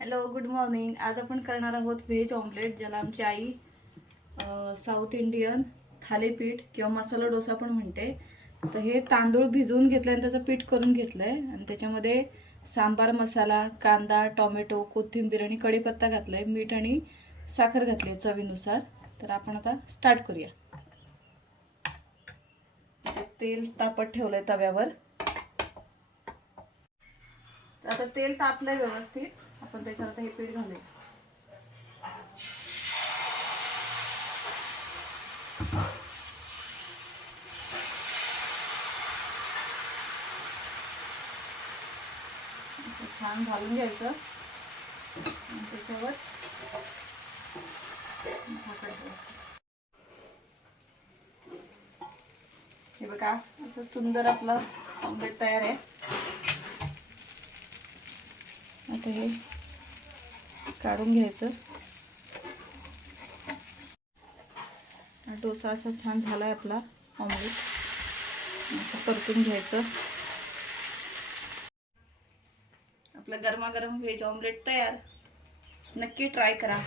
Hello, good morning. आज आपण करणार आहोत व्हेज ऑमलेट, ज्याला आमची आई साऊथ इंडियन थालीपीठ किंवा मसाला डोसा पण म्हणते. तर हे तांदूळ भिजवून घेतले आणि त्याचं पीठ करून घेतलंय आणि त्याच्यामध्ये सांबार मसाला, कांदा, टोमॅटो, कोथिंबीर आणि कढीपत्ता घातलाय, मीठ आणि साखर घातली चवीनुसार. तर आपण आता स्टार्ट करूया. तेल तापत ठेवलंय तव्यावर. तर आता तेल तापलंय व्यवस्थित, आपण त्याच्यावर आता हे पीठ घालूया. छान घालून घ्यायचं आणि त्याच्यावर हे बघा, असं सुंदर आपलं ऑमलेट तयार आहे. आता हे काढून घ्यायचं. डोसा असा छान झालाय आपला ऑमलेट. असं परतून घ्यायचं. आपलं गरमागरम व्हेज ऑमलेट तयार. नक्की ट्राय करा.